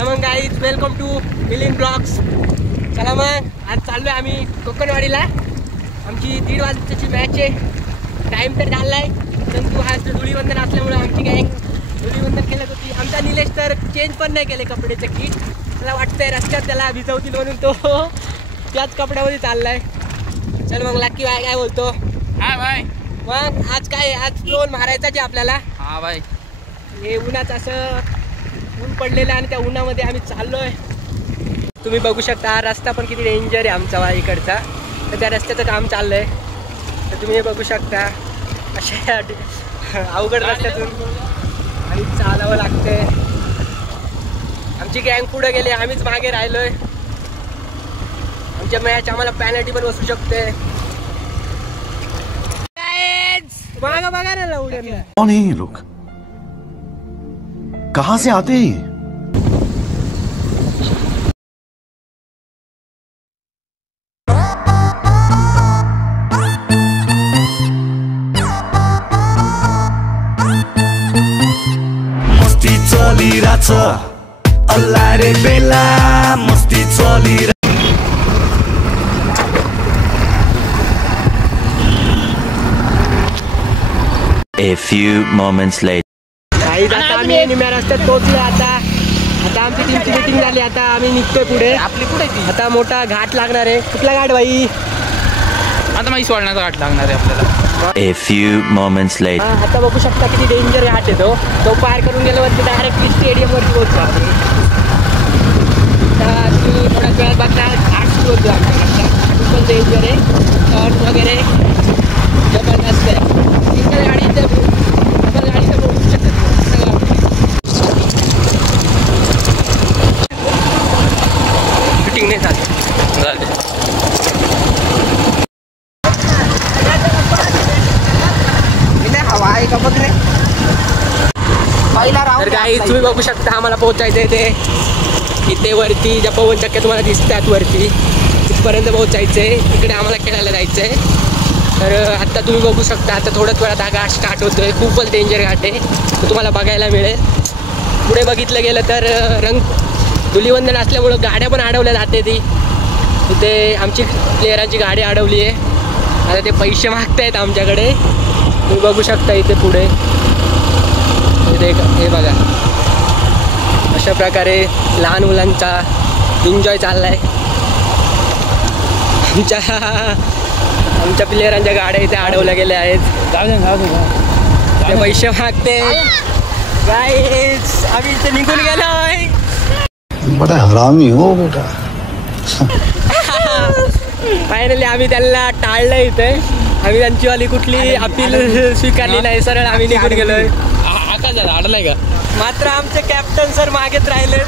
तर मग guys welcome two million blogs. चला मग आज चाललोय आम्ही कोकणवाडीला. आमची 1:30 वाजताची मॅच आहे. टाइम तर झालाय परंतु आज धुलीवंदन असल्यामुळे आमची गँग धुलीवंदन केलं होती. आमचा निलेश तर चेंज पण नाही केले कपड्याचे किट. मला वाटतंय रस्त्यात त्याला भिजवतील म्हणून तो त्याच कपड्यामध्ये चाललाय. चल मग लक्की बाय काय बोलतो? हा भाई. मग आज काय आज ट्रोल मारायचाच आहे आपल्याला. हा भाई. हे उन्हात असं ऊन पडलेलं आणि त्या उन्हामध्ये आम्ही चाललोय. तुम्ही बघू शकता हा रस्ता पण किती डेंजर आहे आमचा इकडचा. तर त्या रस्त्याचं काम चाललंय. तर तुम्ही हे बघू शकता अशा अवघड रस्त्यातून आणि चालावं लागतंय. आमची गँग पुढे गेली, आम्हीच मागे राहिलोय. आमच्या मॅच आम्हाला पॅनल्टी पण बसू शकते. बघा बघा ना उड्या. कौन है ये लोग? कहां से आते हैं? मस्ती चली राछ अल्लाह रे बेला मस्ती चली. A few moments later. आता आम्ही निम्या रस्त्यात पोहोचलो. आता आमची टीमची मीटिंग झाली. आता आम्ही निघतोय पुढे. आपली कुठे ती? आता मोठा घाट लागणार आहे. कुठला घाट बाई? आता माझी सोडण्याचा घाट लागणार आहे आपल्याला. A few moments later. आता बघू शकता किती डेंजर घाट आहे तो पार करून गेल्यावरती डायरेक्टली स्टेडियमवरती पोहोचतो आपण. तुम्ही थोड्याच वेळात बघता घाट सुरू होतो आमच्या घाट पण डेंजर आहे. टर्न वगैरे जबरदस्त आहे. सिंगल गाडी तर पोहोचू शकत शूटिंग नाही झालं. तर काही तुम्ही बघू शकता आम्हाला पोहोचायचं आहे ते इथे वरती ज्या पवन चक्क्या तुम्हाला दिसतात वरती तिथपर्यंत पोहोचायचं आहे. इकडे आम्हाला खेळायला जायचं आहे. तर आत्ता तुम्ही बघू शकता आता थोड्याच वेळात हा घाट स्टार्ट होतो आहे. खूपच डेंजर घाट आहे. तो तुम्हाला बघायला मिळेल. पुढे बघितलं गेलं तर धुलीवंदन असल्यामुळं गाड्या पण अडवल्या जाते. तिथे आमची प्लेयरांची गाडी अडवली आहे. आता ते पैसे मागतायत आमच्याकडे. तुम्ही बघू शकता इथे पुढे हे बघा अशा प्रकारे लहान मुलांचा एन्जॉय चाललाय. आमच्या प्लेयरांच्या गाड्या इथे अडवल्या गेल्या आहेत. ते पैसे मागते. गाईस आम्ही इथे निघून गेलोय. बड़ा हरामी हो बेटा. फायनली आम्ही त्यांना टाळलं इथे. आम्ही त्यांची वाली कुठली अपील स्वीकारली नाही. सरळ आम्ही निघून गेलोय. अडलाय का? मात्र आमचे कॅप्टन सर मागेच राहिलेत.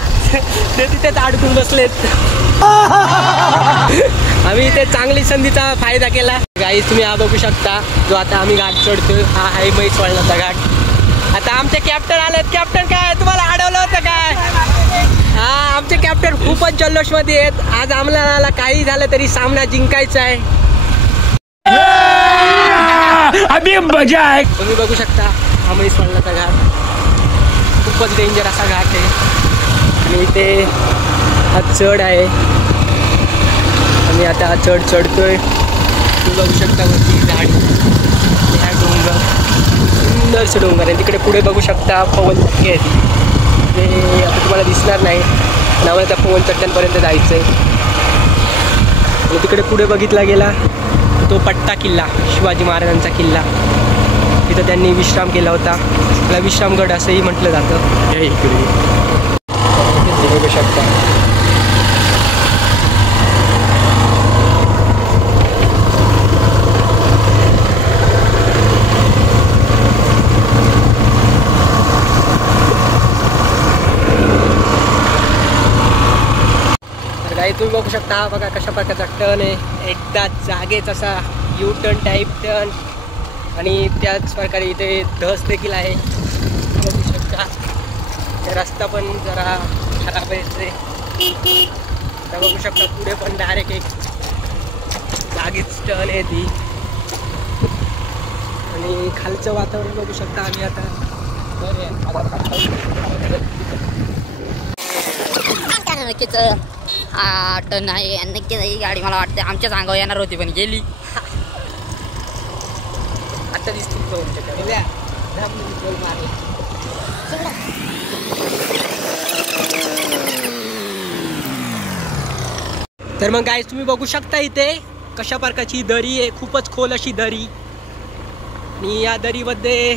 ते तिथेच अडकून बसलेत. आम्ही इथे चांगली संधीचा फायदा केला. गाईस तुम्ही हा बघू शकता जो आता आम्ही घाट चढतोय हा आहे म्हैस वळणाचा घाट. आता आमचे कॅप्टन आलेत. कॅप्टन काय तुम्हाला अडवलं होतं काय? हा आमचे कॅप्टन खूपच जल्लोषमध्ये आहेत. आज आम्हाला काही झालं तरी सामना जिंकायचा आहे. अभी मजा आहे. तुम्ही बघू शकता हा म्हैस वळणाचा घाट खूपच डेंजर असा घाट आहे. आणि इथे हा चढ आहे. आणि आता हा चढ चढतोय. तुम्ही बघू शकता वरती झाड हा डोंगर सुंदरसं डोंगर आहे. तिकडे पुढे बघू शकता पवन चक्की आहेत. ते आता तुम्हाला दिसणार नाही. आम्हाला त्या पवन चक्क्यांपर्यंत जायचं आहे. आणि तिकडे पुढे बघितला गेला तो पट्टा किल्ला शिवाजी महाराजांचा किल्ला. तिथं त्यांनी विश्राम केला होता. त्याला विश्रामगड असंही म्हटलं जातं. हे इकडे बघू शकता. तर काही तुम्ही बघू शकता हा बघा कशा प्रकारचा टर्न आहे. एकदा जागेच असा यू टर्न टाईप टर्न. आणि त्याच प्रकारे इथे धस देखील आहे. बघू शकता रस्ता पण जरा खराब आहे. बघू शकता पुढे पण डायरेक्ट एक जागीच टर्न आहे ती. आणि खालचं वातावरण बघू शकता आम्ही आता. नक्कीच 8 टन आहे. नक्कीच ही गाडी मला वाटते आमच्याच अंगावर येणार होती पण गेली. आता दिसतील तर मग गाईस तुम्ही बघू शकता इथे कशा प्रकारची दरी आहे. खूपच खोल अशी दरी. आणि या दरीमध्ये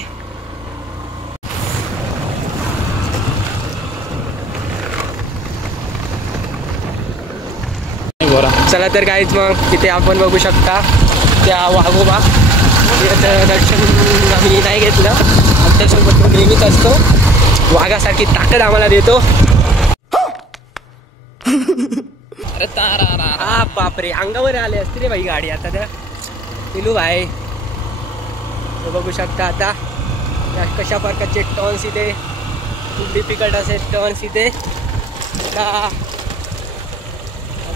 चला तर गाईज मग तिथे आपण बघू शकता त्या वाघोबा. दर्शन आम्ही नाही घेतलं. आमच्यासोबत तो नेहमीच असतो. वाघासारखी ताकद आम्हाला देतो. हा बापरे अंगावर आले असते रे भाई गाडी. आता तर पिलू भाई बघू शकता आता कशा प्रकारचे टर्न्स इथे. खूप डिफिकल्ट असे टर्न्स इथे.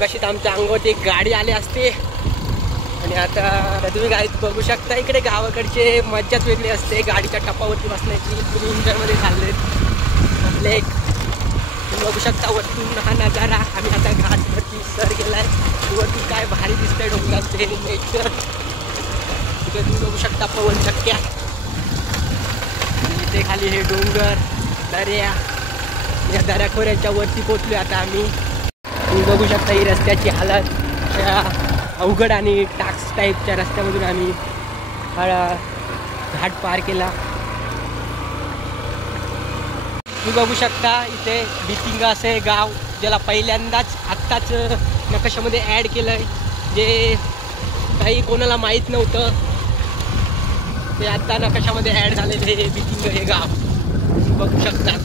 कशी आमच्या अंगावरती एक गाडी आली असते. आणि आता तुम्ही गाडीत बघू शकता इकडे गावाकडचे मज्जाच वेगळी असते. गाडीच्या टपावरती बसण्याची. तुम्ही इंजनमध्ये चाललेत आपले एक तुम्ही बघू शकता वरतून हा नजारा. आम्ही आता घाटवरती सर गेलाय. वरती काय भारी दिसतंय डोंगराचे नेचर. तिथे तुम्ही बघू शकता पवन चक्क्या. इथे खाली हे डोंगर दर्या. या दऱ्याखोऱ्याच्या वरती पोचलोय आता आम्ही. तुम्ही बघू शकता ही रस्त्याची हालत. अशा अवघड आणि टाक्स टाईपच्या रस्त्यामधून आम्ही हा घाट पार केला. तुम्ही बघू शकता इथे बितिंगा असे गाव ज्याला पहिल्यांदाच आत्ताच नकाशामध्ये ॲड केलं आहे. जे काही कोणाला माहीत नव्हतं ते आत्ता नकाशामध्ये ॲड झालेले हे बितिंग हे गाव तुम्ही बघू शकता.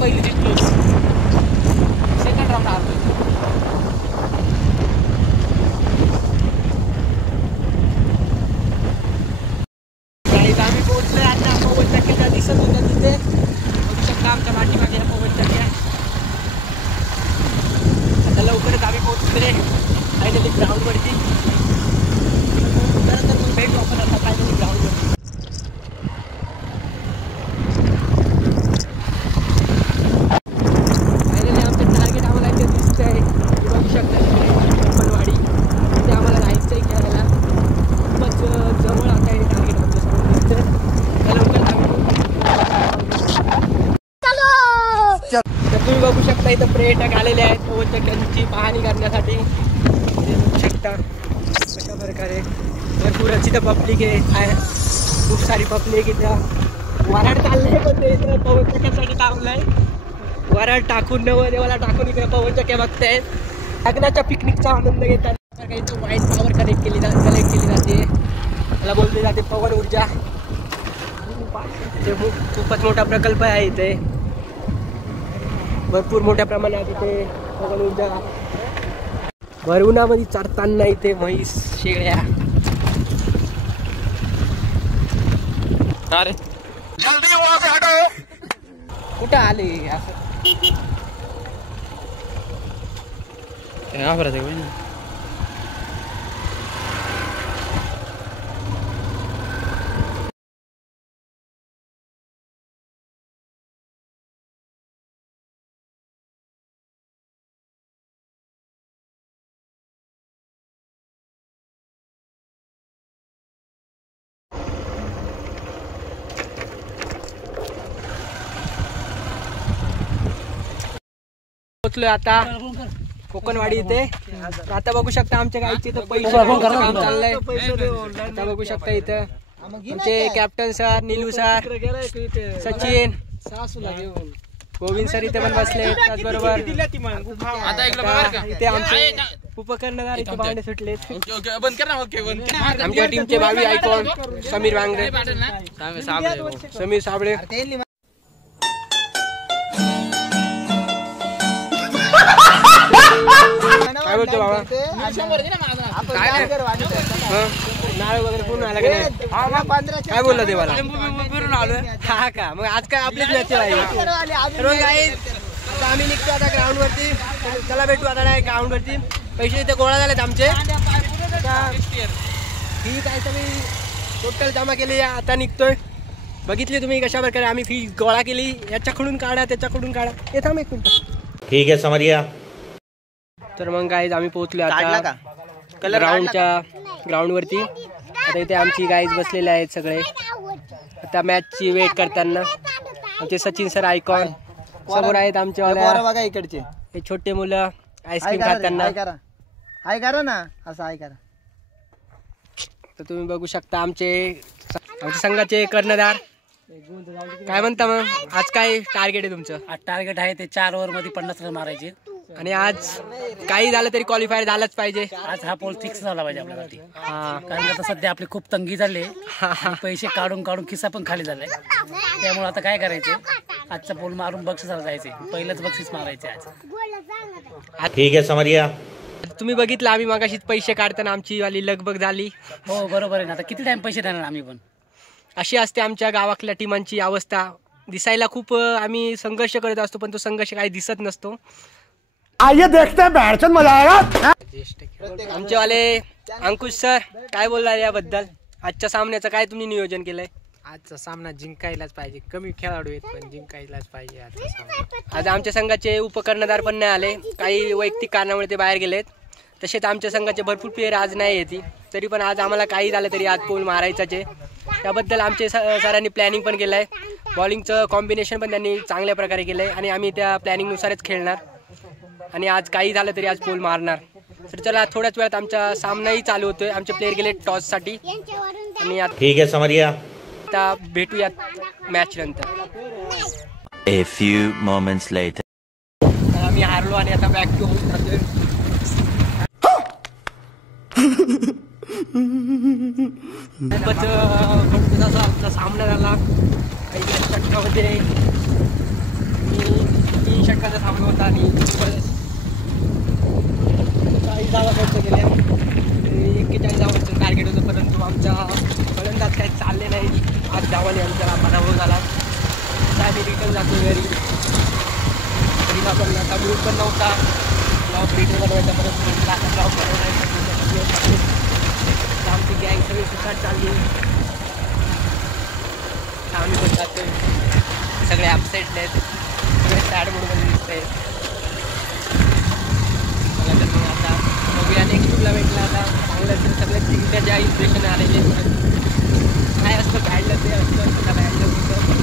पहिली जिंकलो. सेकंड राऊंड आलो. गाईज आम्ही पोहोचलोय आता पवन चक्क्या दिसत होत्या तिथे. बघू शकता आमच्या पाठीमागे पवन चक्क्या. आता लवकरच आम्ही पोहोचलोय फायनली ग्राउंडवरती. तर मग भेटू आपण आता फायनली ग्राउंडवरती. तुम्ही बघू शकता इथं पर्यटक आलेले आहेत पवन चक्क्यांची पाहणी करण्यासाठी. बघू शकता कशा प्रकारे भरपूरच इथं पब्लिक आहे. खूप सारी पब्लिक इथं वराड चाललंय पण ते इथं पवन चक्क्यासाठी थांबलंय. वराड टाकून नवदेवाला टाकून इकडे पवन चक्क्या बघतायत. लग्नाच्या पिकनिकचा आनंद घेतात. इथं वाईट पॉवर कलेक्ट केली जाते. त्याला बोलली जाते पवन ऊर्जा. खूपच मोठा प्रकल्प आहे इथे. भरपूर मोठ्या प्रमाणात इथे पवन ऊर्जा. भर उन्हामध्ये चरताना इथे म्हैस शेळ्या. अरे कुठं आले असं पोहोचलोय आता कोकणवाडी इथे. आता बघू शकता आमच्या गाईचे तर पैसे काम चाललंय. आता बघू शकता इथं आमचे captain sir, Neelu sir, Sachin, Govind sir इथे पण बसले. त्याचबरोबर इथे आमचे उपकरणदार इथे भांडे सुटलेत. आमच्या टीमचे भावी आयकॉन समीर वांगरे, समीर साबळे. वाटतं बाबा नारळ वगैरे पूर्ण आला का नाही? काय बोलला देवाला? हा का? मग आज काय आपलीच मॅच आहे. आता आम्ही निघतो आता ग्राउंड वरती. चला भेटू आता नाही ग्राउंड वरती. पैसे इथे गोळा झालेत आमचे. फी काय तरी टोटल जमा केली. आता निघतोय. बघितली तुम्ही कशा प्रकारे आम्ही फी गोळा केली. याच्याकडून काढा त्याच्याकडून काढा. हे थांब एक मिनिट. ठीक है समझ गया. तर मग गाईज आम्ही पोहोचलो आता ग्राउंड वरती. आता इथे आमची गाईज बसलेले आहेत सगळे. आता मॅचची वेट करताना आमचे सचिन सर आयकॉन समोर आहेत आमच्या बघा इकडचे हे छोटे मुलं आईस्क्रीम खाताना. हाय करा ना असं हाय करा. तर तुम्ही बघू शकता आमचे संघाचे कर्णधार. काय म्हणता मग आज काय टार्गेट आहे तुमचं? आज टार्गेट आहे ते 4 ओव्हर मध्ये 50 रन मारायचे. आणि आज काही झालं तरी क्वालिफायर झालंच पाहिजे. आज हा पोल फिक्स झाला पाहिजे आपल्यासाठी. कारण आता सध्या आपली खूप तंगी झाली. पैसे काढून काढून खिसा पण खाली झालाय. त्यामुळे आता काय करायचे, आजचा पोल मारून बक्षिसाला जायचे. पहिलंच बक्षीस मारायचे आज. ठीक है समझ गया. तुम्ही बघितलं आम्ही मगाशीच पैसे काढताना आमची वाली लगबग झाली. हो बरोबर आहे ना. आता किती टाइम पैसे देणार आम्ही पण. अशी असते आमच्या गावातल्या टीमांची अवस्था. दिसायला खूप आम्ही संघर्ष करत असतो पण तो संघर्ष काही दिसत नसतो. आइए देखते हैं बैठचंद मजा आएगा. आमचेवाले अंकुश सर काय बोलणार याबद्दल? आजच्या सामन्याचं काय तुम्ही नियोजन केलंय? आजचा सामना जिंकायलाच पाहिजे. कमी खेळाडू आहेत पण जिंकायलाच पाहिजे आजचा सामना. आज आमच्या संघाचे उपकर्णधार पण नाही आले. काही वैयक्तिक कारणामुळे ते बाहेर गेलेत. तसेच आमच्या संघाचे भरपूर प्लेयर आज नाही येते. तरी पण आज आम्हाला काही झालं तरी आज पोल मारायचाच आहे. त्याबद्दल आमचे सरांनी प्लॅनिंग पण केलं आहे. बॉलिंगचं कॉम्बिनेशन पण त्यांनी चांगल्या प्रकारे केलं आहे आणि आम्ही त्या प्लॅनिंगनुसारच खेळणार आणि आज काही झालं तरी आज पोल मारणार. तर चला थोड्याच वेळात आमचा सामनाही चालू होतोय. आमचे प्लेयर गेले टॉससाठी आणि ठीक है समझ गया. आता भेटूयात मॅच नंतर. A few moments later. आम्ही हारलो आणि आता बॅक टू होम जातोय. खूपच असा आमचा सामना झाला. काही षटकामध्ये 3 षटकाचा सामना होता आणि 40 धावा खर्च केल्या. 41 धावांचं टार्गेट होतं परंतु आमच्या फलंदाज काही चालले नाही. 8 धावाने आमच्याला पराभव झाला. आम्ही रिटर्न जातो घरी. तरी आपण आता ग्रुप पण नव्हता. ब्लॉग रिटर्न बनवायचा परत ब्लॉग बनवायचा. आमची गँग सगळी सुसाट चालली. आम्ही पण जातोय. सगळे अपसेट आहेत. सगळे सॅड मूडमध्ये दिसत आहेत. मला तर मग आता बघूया नेक्स्ट टुर्नामेंटला. आता चांगलं सगळ्यात जिंकण्याच्या इम्प्रेशन आलेले काय असतं काढलं ते असतं. बॅडलं होतं